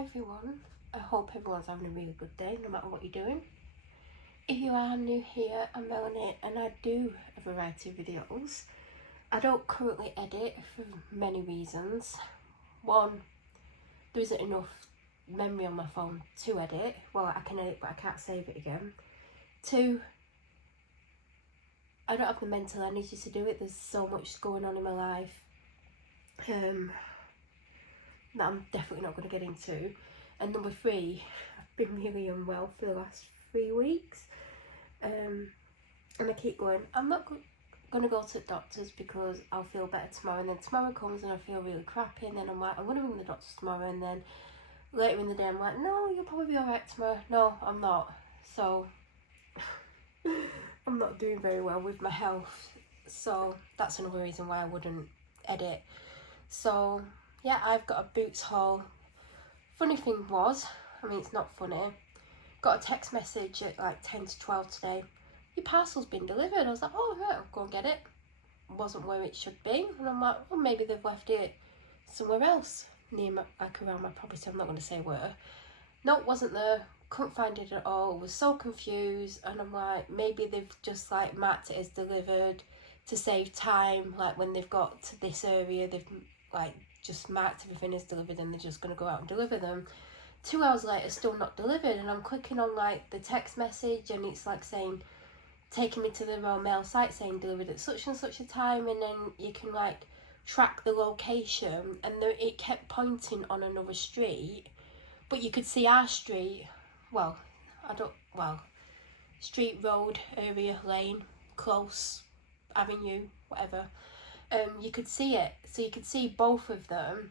Hi everyone, I hope everyone's having a really good day no matter what you're doing. If you are new here, I'm Melanie and I do a variety of videos. I don't currently edit for many reasons. One, there isn't enough memory on my phone to edit. Well, I can edit but I can't save it again. Two, I don't have the mental energy to do it. There's so much going on in my life that I'm definitely not going to get into. And number three, I've been really unwell for the last 3 weeks, and I keep going, I'm not going to go to the doctors because I'll feel better tomorrow, and then tomorrow comes and I feel really crappy, and then I'm like, I'm going to ring the doctors tomorrow, and then later in the day I'm like, no, you'll probably be alright tomorrow. No, I'm not. So I'm not doing very well with my health, so that's another reason why I wouldn't edit. So yeah, I've got a Boots haul. Funny thing was, I mean it's not funny, got a text message at like 10 to 12 today, your parcel's been delivered. I was like, oh right, I'll go and get it. Wasn't where it should be, and I'm like, well maybe they've left it somewhere else near my, like around my property. I'm not going to say where. No, it wasn't there, couldn't find it at all, was so confused, and I'm like, maybe they've just like marked it as delivered to save time, like when they've got to this area they've like just marked everything as delivered and they're just going to go out and deliver them. 2 hours later, still not delivered, and I'm clicking on like the text message and it's like saying, taking me to the Royal Mail site saying delivered at such and such a time, and then you can like track the location, and there, it kept pointing on another street, but you could see our street, well, street, road, area, lane, close, avenue, whatever. You could see it, so you could see both of them,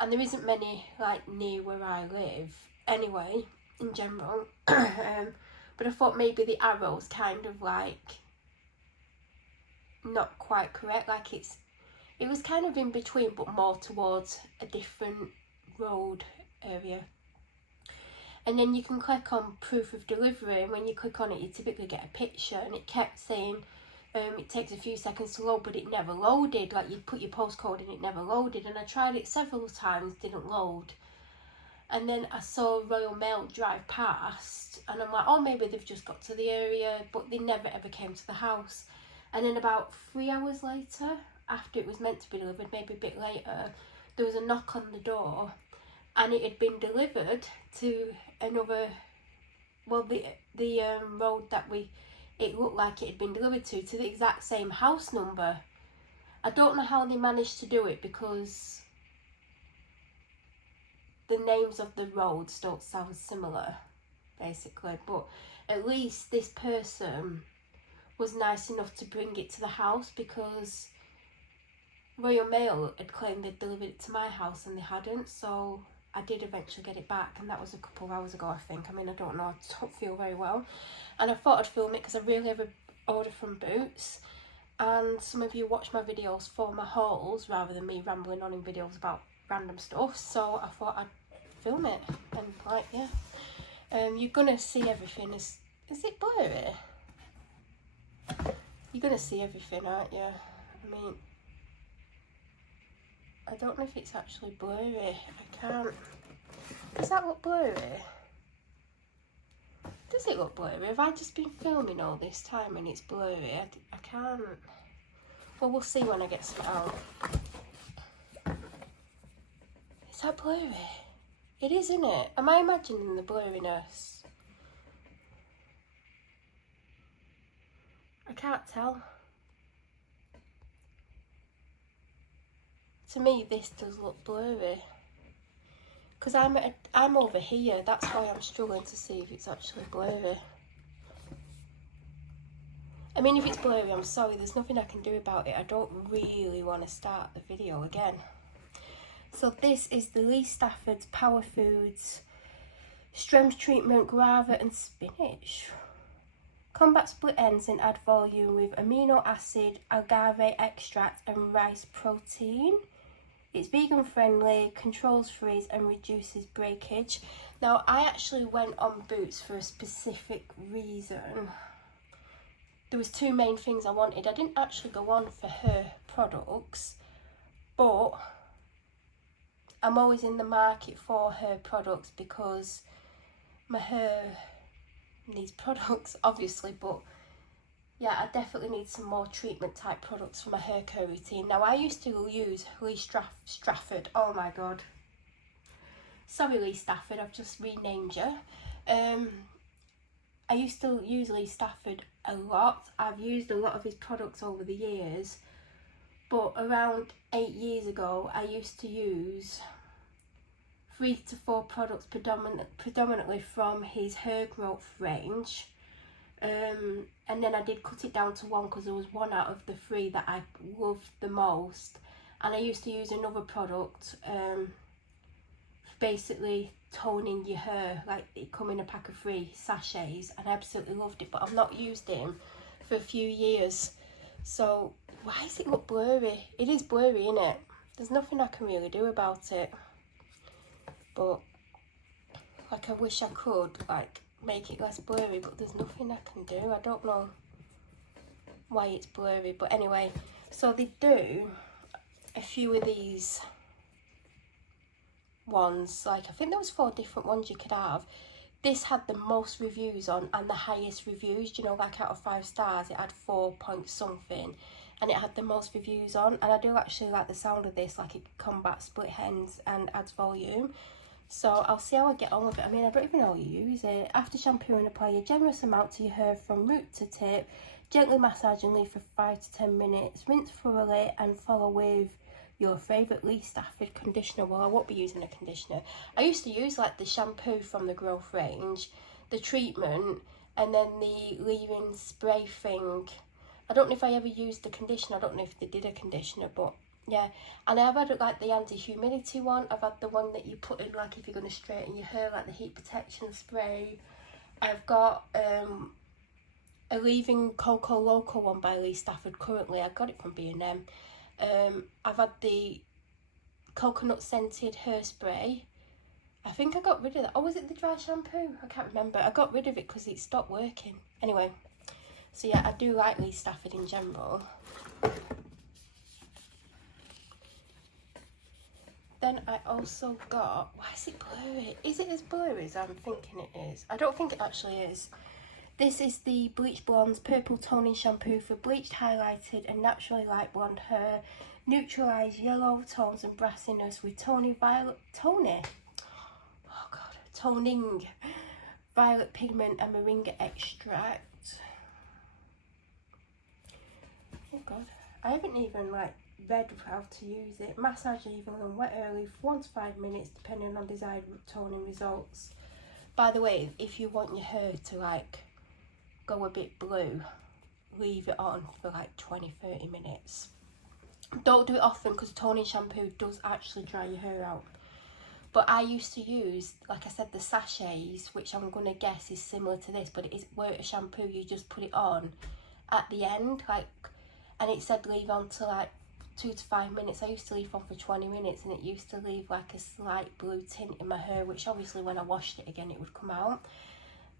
and there isn't many like near where I live anyway in general. But I thought maybe the arrow's kind of like not quite correct, like it was kind of in between but more towards a different road area. And then you can click on proof of delivery, and when you click on it you typically get a picture, and it kept saying it takes a few seconds to load, but it never loaded. Like you put your postcode and it never loaded, and I tried it several times, didn't load. And then I saw Royal Mail drive past, and I'm like, oh maybe they've just got to the area, but they never ever came to the house. And then about 3 hours later, after it was meant to be delivered, maybe a bit later, there was a knock on the door, and it had been delivered to another, well, the road that it looked like it had been delivered to the exact same house number. I don't know how they managed to do it because the names of the roads don't sound similar, basically, but at least this person was nice enough to bring it to the house, because Royal Mail had claimed they'd delivered it to my house and they hadn't. So I did eventually get it back, and that was a couple of hours ago, I think. I mean, I don't know, I don't feel very well, and I thought I'd film it because I really have an order from Boots, and some of you watch my videos for my hauls rather than me rambling on in videos about random stuff, so I thought I'd film it. And like, yeah, you're gonna see everything. Is it blurry? You're gonna see everything, aren't you? I mean, I don't know if it's actually blurry. I can't. Does that look blurry? Does it look blurry? Have I just been filming all this time and it's blurry? I can't. Well, we'll see when I get some out. Is that blurry? It is, isn't it? Am I imagining the blurriness? I can't tell. To me, this does look blurry. Because I'm over here, that's why I'm struggling to see if it's actually blurry. I mean, if it's blurry, I'm sorry, there's nothing I can do about it. I don't really want to start the video again. So this is the Lee Stafford's Power Foods Strength Treatment Guava and Spinach. Combat split ends and add volume with amino acid, agave extract and rice protein. It's vegan friendly, controls frizz and reduces breakage. Now, I actually went on Boots for a specific reason. There was two main things I wanted. I didn't actually go on for her products, but I'm always in the market for her products because my hair needs products, obviously, but yeah, I definitely need some more treatment type products for my hair care routine. Now, I used to use Lee Stafford. Oh my god. Sorry, Lee Stafford, I've just renamed you. I used to use Lee Stafford a lot. I've used a lot of his products over the years. But around 8 years ago, I used to use 3 to 4 products predominantly from his hair growth range. And then I did cut it down to 1 because there was 1 out of the 3 that I loved the most. And I used to use another product for basically toning your hair, like it come in a pack of 3 sachets, and I absolutely loved it, but I've not used it for a few years. So why does it look blurry? It is blurry, isn't it? There's nothing I can really do about it. But like, I wish I could like make it less blurry, but there's nothing I can do. I don't know why it's blurry, but anyway, so they do a few of these ones, like I think there was 4 different ones you could have. This had the most reviews on and the highest reviews, you know, like out of 5 stars it had 4 point something, and it had the most reviews on. And I do actually like the sound of this, like it combats split ends and adds volume. So I'll see how I get on with it. I mean, I don't even know how you use it. After shampooing, apply a generous amount to your hair from root to tip. Gently massage and leave for 5 to 10 minutes. Rinse thoroughly and follow with your favourite Lee Stafford conditioner. Well, I won't be using a conditioner. I used to use like the shampoo from the growth range, the treatment, and then the leave-in spray thing. I don't know if I ever used the conditioner. I don't know if they did a conditioner, but yeah. And I've had like the anti-humidity one. I've had the one that you put in like if you're going to straighten your hair, like the heat protection spray. I've got a leave-in Coco Loco one by Lee Stafford currently. I got it from B&M. I've had the coconut scented hairspray. I think I got rid of that. Oh, was it the dry shampoo? I can't remember. I got rid of it because it stopped working. Anyway, so yeah, I do like Lee Stafford in general. Then I also got, why is it blurry? Is it as blurry as I'm thinking it is? I don't think it actually is. This is the Bleach Blonde's Purple Toning Shampoo for bleached, highlighted and naturally light blonde hair. Neutralise yellow tones and brassiness with toning violet pigment and moringa extract. Oh god, I haven't even like read how to use it. Massage evenly and wet early for 1 to 5 minutes depending on desired toning results. By the way, if you want your hair to like go a bit blue, leave it on for like 20-30 minutes. Don't do it often because toning shampoo does actually dry your hair out. But I used to use, like I said, the sachets, which I'm going to guess is similar to this, but it is where a shampoo you just put it on at the end, like, and it said leave on to like 2 to 5 minutes. I used to leave on for 20 minutes and it used to leave like a slight blue tint in my hair, which obviously when I washed it again it would come out.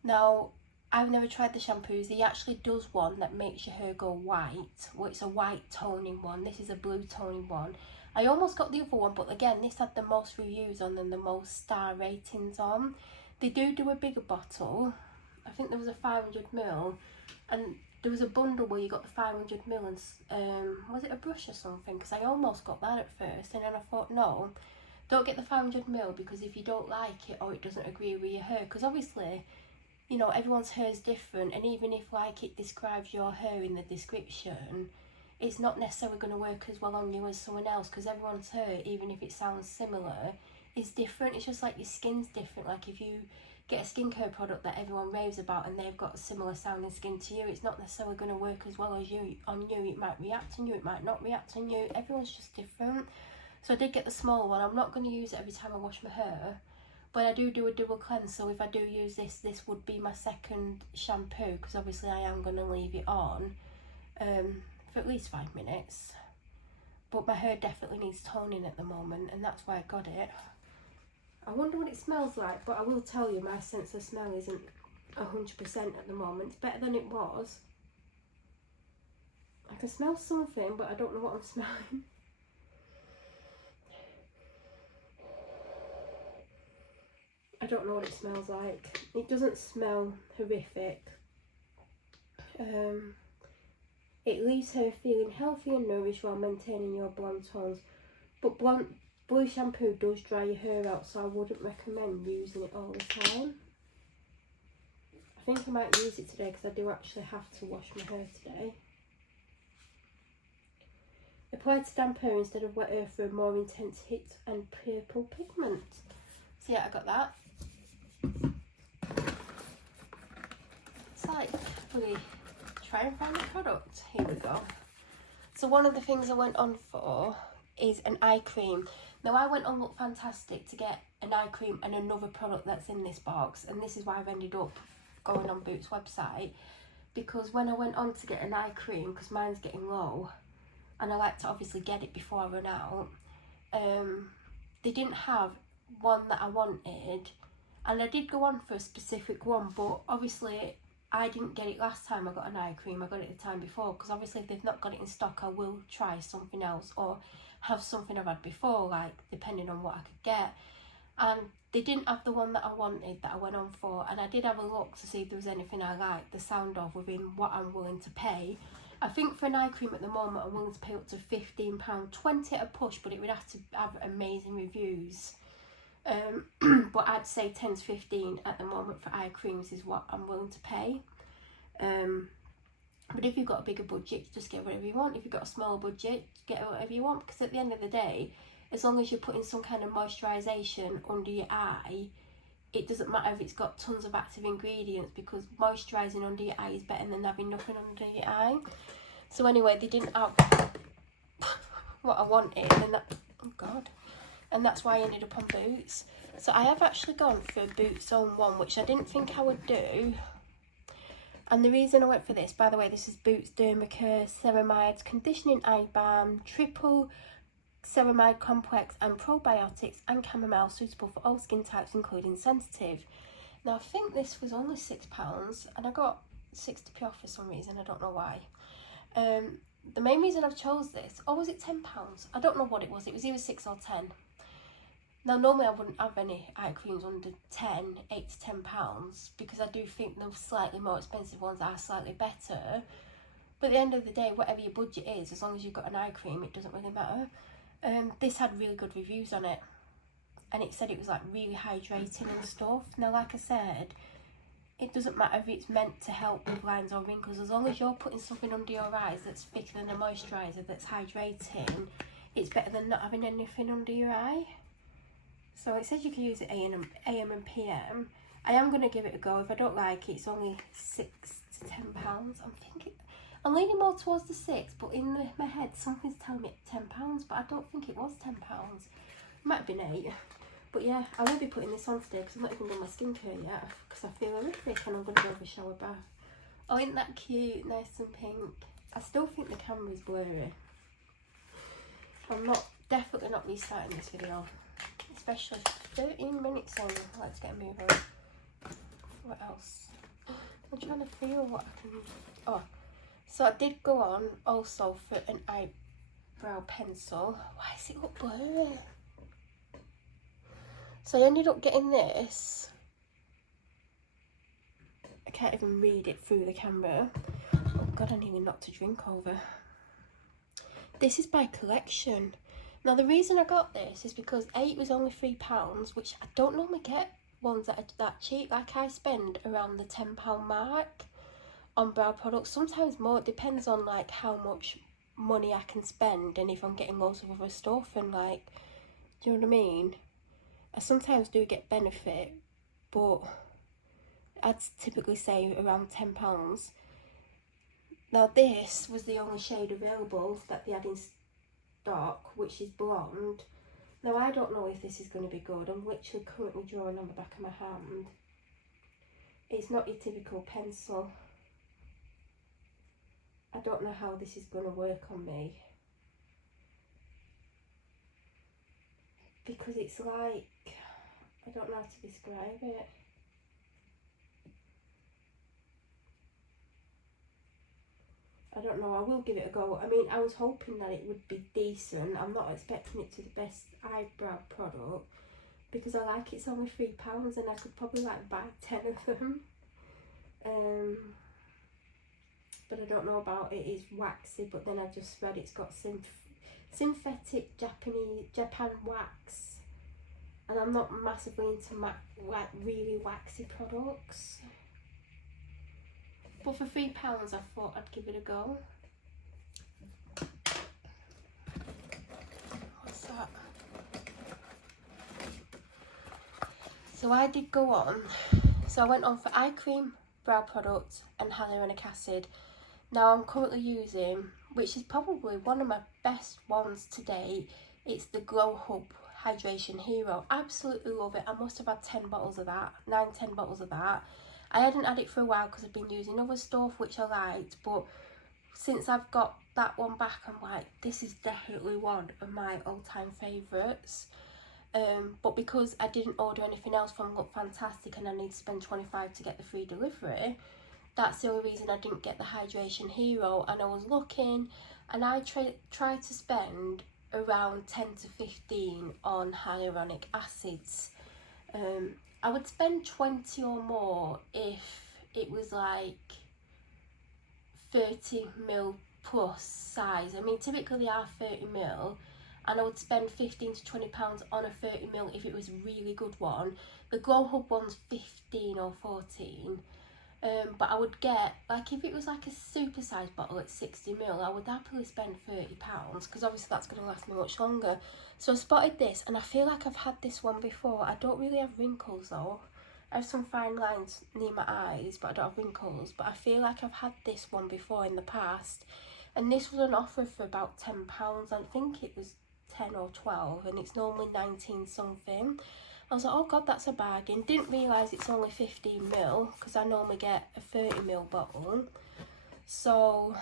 Now, I've never tried the shampoos. He actually does one that makes your hair go white. Well, it's a white toning one. This is a blue toning one. I almost got the other one, but again, this had the most reviews on and the most star ratings on. They do a bigger bottle. I think there was a 500ml, and there was a bundle where you got the 500ml and was it a brush or something? Because I almost got that at first, and then I thought, no, don't get the 500ml because if you don't like it or it doesn't agree with your hair, because obviously, you know, everyone's hair is different, and even if like it describes your hair in the description, it's not necessarily going to work as well on you as someone else, because everyone's hair, even if it sounds similar, is different. It's just like your skin's different. Like if you get a skincare product that everyone raves about and they've got similar sounding skin to you, it's not necessarily going to work as well as you on you. It might react on you, it might not react on you. Everyone's just different. So I did get the small one. I'm not going to use it every time I wash my hair, but I do a double cleanse. So if I do use this would be my second shampoo, because obviously I am going to leave it on for at least 5 minutes. But my hair definitely needs toning at the moment, and that's why I got it. I wonder what it smells like, but I will tell you my sense of smell isn't 100% at the moment. It's better than it was. I can smell something, but I don't know what I'm smelling. don't know what it smells like. It doesn't smell horrific. It leaves hair feeling healthy and nourished while maintaining your blonde tones. But blue shampoo does dry your hair out, so I wouldn't recommend using it all the time. I think I might use it today because I do actually have to wash my hair today. Apply to damp hair instead of wet hair for a more intense hit and purple pigment. So yeah, I got that. It's like, really try and find a product. Here we go. So one of the things I went on for is an eye cream. Now I went on Look Fantastic to get an eye cream and another product that's in this box, and this is why I've ended up going on Boots website, because when I went on to get an eye cream, because mine's getting low and I like to obviously get it before I run out, they didn't have one that I wanted, and I did go on for a specific one, but obviously I didn't get it last time I got an eye cream. I got it the time before, because obviously if they've not got it in stock, I will try something else or have something I've had before, like depending on what I could get. And they didn't have the one that I wanted that I went on for, and I did have a look to see if there was anything I liked the sound of within what I'm willing to pay. I think for an eye cream at the moment I'm willing to pay up to £15.20 at a push, but it would have to have amazing reviews. But I'd say 10 to 15 at the moment for eye creams is what I'm willing to pay. But if you've got a bigger budget, just get whatever you want. If you've got a smaller budget, get whatever you want, because at the end of the day, as long as you're putting some kind of moisturisation under your eye, it doesn't matter if it's got tons of active ingredients, because moisturising under your eye is better than having nothing under your eye. So anyway, they didn't have what I wanted, and that, oh god, and that's why I ended up on Boots. So I have actually gone for Boots Zone 1, which I didn't think I would do. And the reason I went for this, by the way, this is Boots Dermacare Ceramides Conditioning Eye Balm, Triple Ceramide Complex and Probiotics and Chamomile, suitable for all skin types including sensitive. Now I think this was only £6 and I got 60p off for some reason, I don't know why. The main reason I've chose this, or was it £10? I don't know what it was either 6 or 10. Now normally I wouldn't have any eye creams under 8 to £10, because I do think the slightly more expensive ones are slightly better. But at the end of the day, whatever your budget is, as long as you've got an eye cream, it doesn't really matter. This had really good reviews on it, and it said it was like really hydrating and stuff. Now like I said, it doesn't matter if it's meant to help with lines or wrinkles, as long as you're putting something under your eyes that's thicker than a moisturiser, that's hydrating, it's better than not having anything under your eye. So it says you can use it AM and PM. I am going to give it a go. If I don't like it, it's only £6 to £10. I'm leaning more towards the 6, but in my head something's telling me £10, but I don't think it was £10. It might have been 8. But yeah, I will be putting this on today because I've not even done my skincare yet, because I feel horrific and I'm going to go have a shower bath. Oh, isn't that cute? Nice and pink. I still think the camera's blurry. I'm definitely not restarting this video, especially 13 minutes in. Let's get a move on. What else? I'm trying to feel what I can... Oh, so I did go on also for an eyebrow pencil. Why does it look blurry? So I ended up getting this. I can't even read it through the camera. Oh god, I need me not to drink over. This is by Collection. Now the reason I got this is because A, it was only £3, which I don't normally get ones that are that cheap. Like I spend around the £10 mark on brow products, sometimes more. It depends on like how much money I can spend and if I'm getting loads of other stuff, and like, do you know what I mean? I sometimes do get benefit, but I'd typically say around £10. Now this was the only shade available that they had in stock, which is blonde. Now I don't know if this is going to be good. I'm literally currently drawing on the back of my hand. It's not your typical pencil. I don't know how this is going to work on me, because it's like, I don't know how to describe it. I don't know, I will give it a go. I mean, I was hoping that it would be decent. I'm not expecting it to be the best eyebrow product, because I like it's only £3 and I could probably like buy 10 of them. But I don't know about it is waxy, but then I just read it's got synthetic Japan wax, and I'm not massively into like really waxy products. But for £3 I thought I'd give it a go. What's that? So I did go on, so I went on for eye cream, brow product and hyaluronic acid. Now I'm currently using, which is probably one of my best ones to date, it's the Glow Hub Hydration Hero. Absolutely love it. I must have had 10 bottles of that, 10 bottles of that. I hadn't had it for a while because I've been using other stuff which I liked, but since I've got that one back, I'm like, this is definitely one of my all-time favourites. But because I didn't order anything else from Look Fantastic and I need to spend £25 to get the free delivery, that's the only reason I didn't get the Hydration Hero. And I was looking, and I tried to spend around 10 to 15 on hyaluronic acids. I would spend 20 or more if it was like 30ml plus size. I mean, typically they are 30ml, and I would spend £15 to £20 on a 30ml if it was a really good one. The Glow Hub one's 15 or 14. But I would get, like, if it was like a super size bottle at 60ml, I would happily spend £30 because obviously that's going to last me much longer. So I spotted this, and I feel like I've had this one before. I don't really have wrinkles though. I have some fine lines near my eyes, but I don't have wrinkles. But I feel like I've had this one before in the past, and this was on offer for about £10. I think it was 10 or 12, and it's normally 19 something. I was like, oh god, that's a bargain. Didn't realise it's only 15ml because I normally get a 30ml bottle. So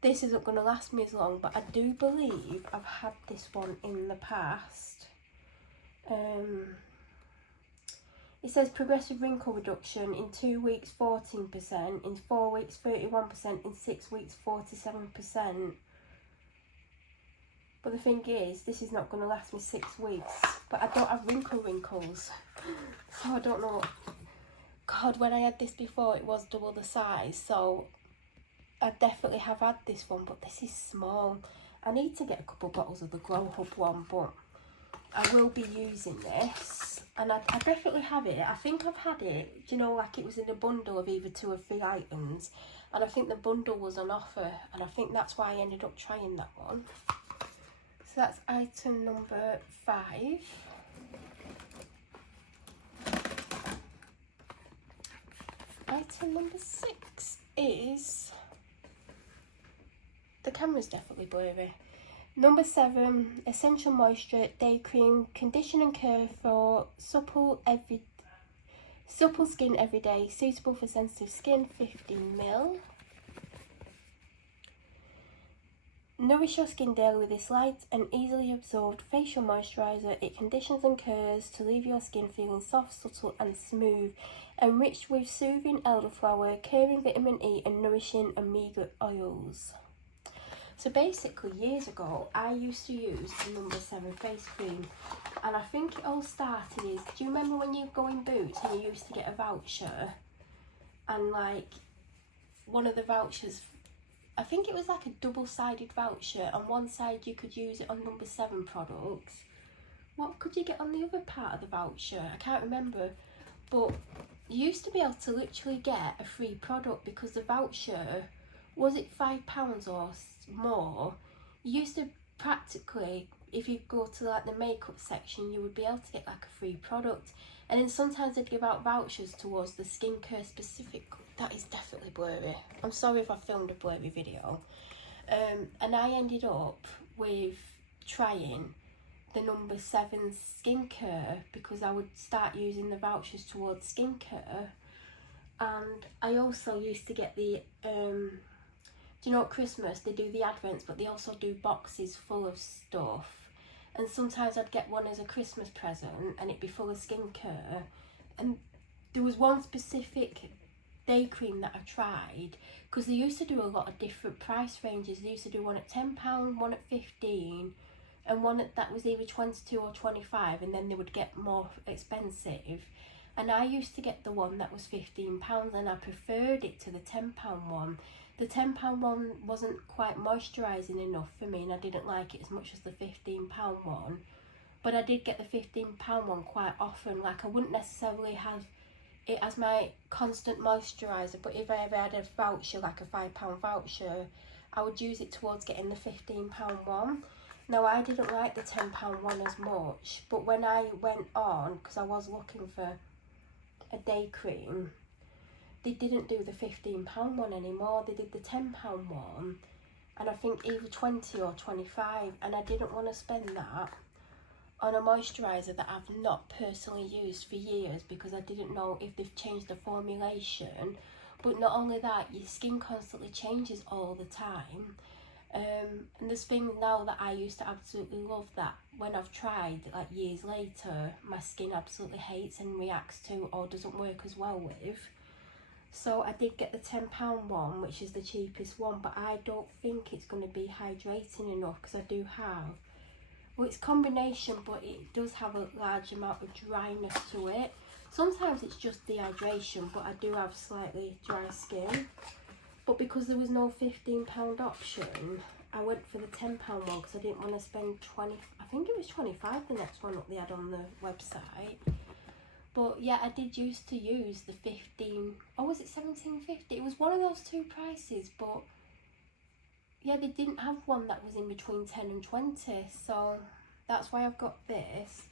this isn't going to last me as long, but I do believe I've had this one in the past. It says progressive wrinkle reduction in 2 weeks 14%, in 4 weeks 31%, in 6 weeks 47%. But the thing is, this is not going to last me 6 weeks. But I don't have wrinkles. So I don't know. God, when I had this before, it was double the size. So I definitely have had this one, but this is small. I need to get a couple bottles of the Glow Hub one, but I will be using this. And I definitely have it. I think I've had it, you know, like it was in a bundle of either 2 or 3 items. And I think the bundle was on offer. And I think that's why I ended up trying that one. So that's item number 5. Item number 6 is, the camera's definitely blurry. Number 7, Essential Moisture Day Cream, Condition and Care for supple skin every day, suitable for sensitive skin, 15ml. Nourish your skin daily with this light and easily absorbed facial moisturiser. It conditions and cures to leave your skin feeling soft, subtle and smooth. Enriched with soothing elderflower, caring vitamin E and nourishing omega oils. So basically, years ago, I used to use the number 7 face cream. And I think it all started is, do you remember when you go in Boots and you used to get a voucher? And like, one of the vouchers, I think it was like a double-sided voucher. On one side you could use it on number 7 products. What could you get on the other part of the voucher? I can't remember. But you used to be able to literally get a free product because the voucher, was it £5 or more? You used to practically, if you go to like the makeup section, you would be able to get like a free product. And then sometimes they'd give out vouchers towards the skincare specific. That is definitely blurry. I'm sorry if I filmed a blurry video. And I ended up with trying the number 7 skincare because I would start using the vouchers towards skincare. And I also used to get the, do you know at Christmas they do the advents, but they also do boxes full of stuff. And sometimes I'd get one as a Christmas present and it'd be full of skincare. And there was one specific day cream that I tried because they used to do a lot of different price ranges. They used to do one at £10, one at 15, and one that was either 22 or 25, and then they would get more expensive. And I used to get the one that was £15, and I preferred it to the £10 one. The £10 one wasn't quite moisturising enough for me, and I didn't like it as much as the £15 one. But I did get the £15 one quite often. Like, I wouldn't necessarily have it as my constant moisturiser, but if I ever had a voucher, like a £5 voucher, I would use it towards getting the £15 one. Now, I didn't like the £10 one as much, but when I went on, because I was looking for a day cream, they didn't do the £15 one anymore. They did the £10 one, and I think either 20 or 25, and I didn't want to spend that on a moisturiser that I've not personally used for years, because I didn't know if they've changed the formulation. But not only that, your skin constantly changes all the time. And there's things now that I used to absolutely love that when I've tried, like years later, my skin absolutely hates and reacts to or doesn't work as well with. So I did get the £10 one, which is the cheapest one, but I don't think it's going to be hydrating enough, because I do have, well, it's combination, but it does have a large amount of dryness to it. Sometimes it's just dehydration, but I do have slightly dry skin. But because there was no £15 option, I went for the £10 one, because I didn't want to spend 20, I think it was 25, the next one that they had on the website. But yeah, I did used to use the 15, or was it 17.50? It was one of those two prices, but yeah, they didn't have one that was in between 10 and 20, so that's why I've got this,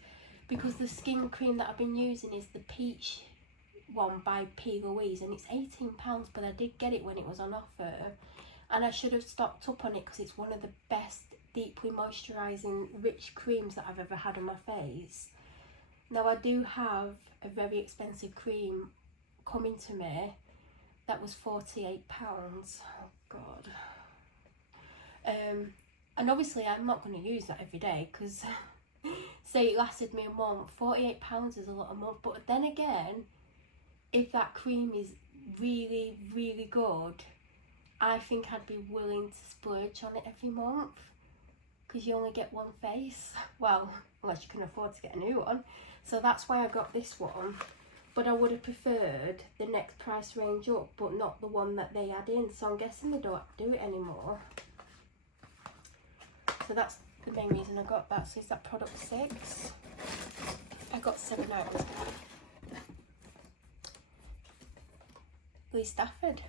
because the skin cream that I've been using is the peach one by P. Louise, and it's £18, but I did get it when it was on offer, and I should have stocked up on it, because it's one of the best deeply moisturising rich creams that I've ever had on my face. Now, I do have a very expensive cream coming to me that was £48. Oh God. And obviously I'm not going to use that every day, because say it lasted me a month, £48 is a lot of month. But then again, if that cream is really, really good, I think I'd be willing to splurge on it every month, because you only get one face. Well, unless you can afford to get a new one. So that's why I got this one. But I would have preferred the next price range up, but not the one that they add in. So I'm guessing they don't do it anymore. So that's the main reason I got that. So is that product 6? I got 7 items. Lee Stafford.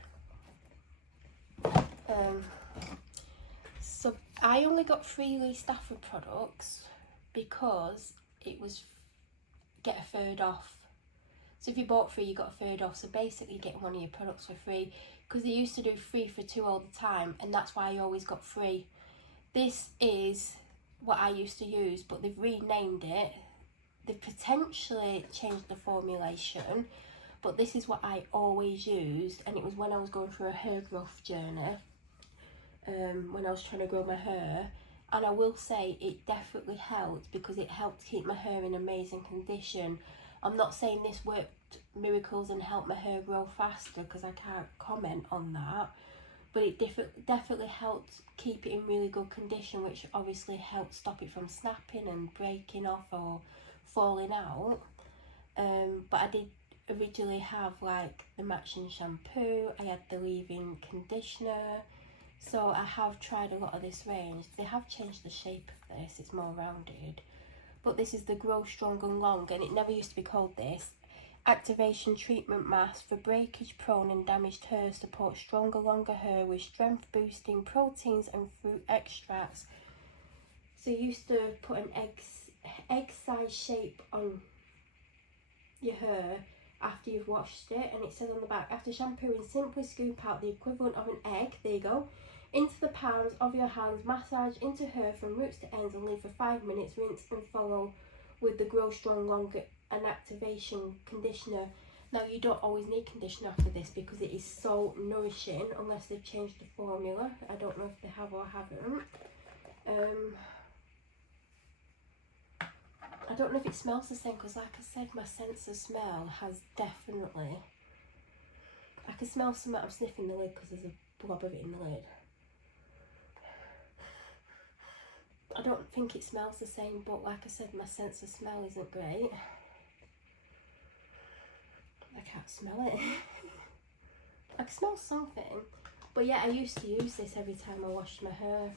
So I only got 3 Lee Stafford products because it was get a third off. So if you bought 3, you got a third off. So basically you get one of your products for free, because they used to do 3 for 2 all the time, and that's why I always got 3. This is what I used to use, but they've renamed it. They've potentially changed the formulation, but this is what I always used, and it was when I was going through a hair growth journey, when I was trying to grow my hair. And I will say it definitely helped, because it helped keep my hair in amazing condition. I'm not saying this worked miracles and helped my hair grow faster, because I can't comment on that, but it definitely helped keep it in really good condition, which obviously helped stop it from snapping and breaking off or falling out. But I did originally have like the matching shampoo, I had the leave-in conditioner, so I have tried a lot of this range. They have changed the shape of this, it's more rounded, but this is the Grow Strong and Long, and it never used to be called this. Activation treatment mask for breakage prone and damaged hair, supports stronger, longer hair with strength boosting proteins and fruit extracts. So you used to put an egg size shape on your hair after you've washed it, and it says on the back, after shampooing, simply scoop out the equivalent of an egg, there you go, into the palms of your hands, massage into hair from roots to ends, and leave for 5 minutes, rinse and follow with the Grow Strong Longer and Activation conditioner. Now, you don't always need conditioner after this, because it is so nourishing, unless they've changed the formula. I don't know if they have or haven't. I don't know if it smells the same, because like I said, my sense of smell has definitely, I can smell something. I'm sniffing the lid because there's a blob of it in the lid. don't think it smells the same, but like I said, my sense of smell isn't great. I can't smell it. I can smell something. But yeah, I used to use this every time I washed my hair.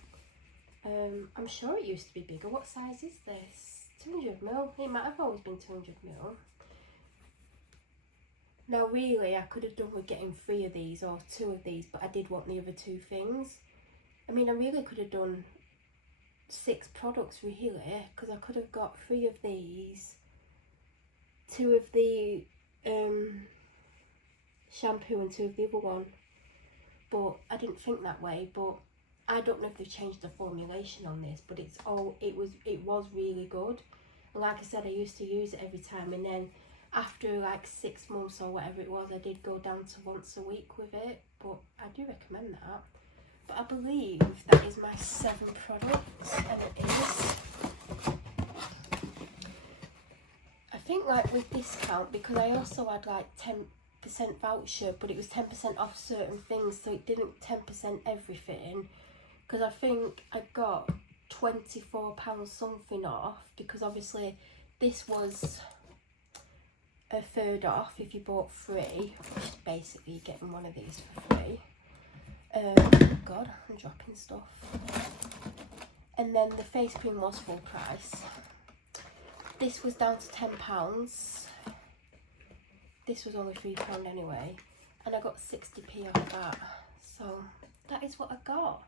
I'm sure it used to be bigger. What size is this? 200ml. It might have always been 200ml. Now really, I could have done with getting 3 of these or 2 of these, but I did want the other 2 things. I mean, I really could have done 6 products really, because I could have got 3 of these, 2 of the shampoo and 2 of the other one. But I didn't think that way. But I don't know if they've changed the formulation on this, but it was really good. And like I said, I used to use it every time, and then after like 6 months or whatever it was, I did go down to once a week with it. But I do recommend that. But I believe that is my 7 products, and it is. I think like with discount, because I also had like 10% voucher, but it was 10% off certain things, so it didn't 10% everything. Because I think I got £24 something off, because obviously this was a third off if you bought 3, which is basically getting one of these for free. God, I'm dropping stuff. And then the face cream was full price. This was down to £10. This was only £3 anyway, and I got 60p off that. So that is what I got.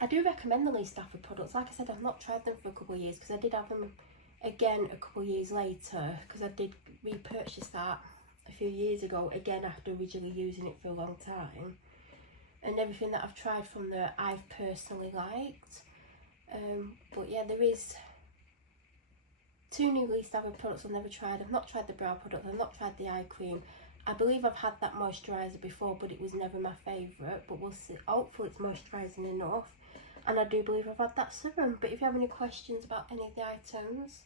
I do recommend the Lee Stafford products. Like I said, I've not tried them for a couple of years, because I did have them again a couple of years later, because I did repurchase that a few years ago, again after originally using it for a long time. And everything that I've tried from there, I've personally liked. But yeah, there is 2 new Lee Stafford products I've never tried. I've not tried the brow product, I've not tried the eye cream. I believe I've had that moisturiser before, but it was never my favourite. But we'll see. Hopefully it's moisturising enough. And I do believe I've had that serum. But if you have any questions about any of the items,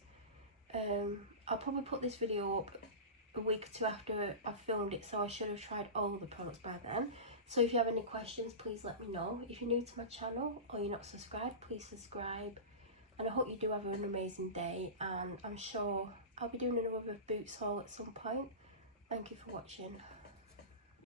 I'll probably put this video up a week or 2 after I've filmed it, so I should have tried all the products by then. So if you have any questions, please let me know. If you're new to my channel or you're not subscribed, please subscribe. And I hope you do have an amazing day, and I'm sure I'll be doing another boots haul at some point. Thank you for watching.